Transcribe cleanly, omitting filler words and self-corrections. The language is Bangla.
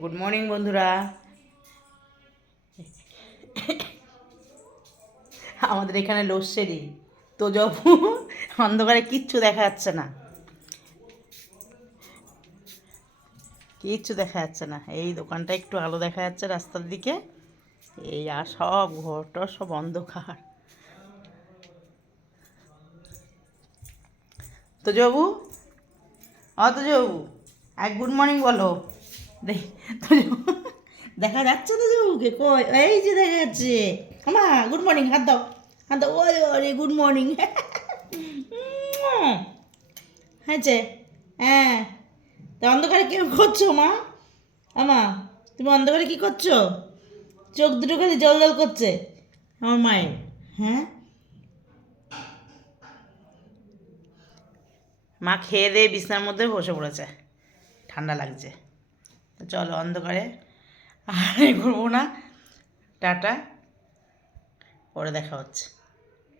গুড মর্নিং বন্ধুরা। আমাদের এখানে লোডশেডিং, তো যখন অন্ধকারে কিচ্ছু দেখা যাচ্ছে না, কিচ্ছু দেখা যাচ্ছে না। এই দোকানটা একটু আলো দেখা যাচ্ছে রাস্তার দিকে, এই আর সব ঘরটর সব অন্ধকার। তো বাবু, তো বাবু, এক গুড মর্নিং বলো। দেখ, দেখা যাচ্ছে তো বাবুকে? কই, এই যে দেখা যাচ্ছে। আমা গুড মর্নিং, হাত দাও, হাত দাও। ওরে ওরে, গুড মর্নিং। হয়েছে? হ্যাঁ। তা অন্ধকারে কি করছো মা? আমা, তুমি অন্ধকারে কি করছো? চোখ দুটো খালি জল জল করছে আমার মায়ের। হ্যাঁ, মা খেয়ে দিয়ে বিছনার মধ্যে বসে পড়েছে, ঠান্ডা লাগছে। তো চলো অন্ধকারে আর করবো না, টাটা, পরে দেখা হচ্ছে।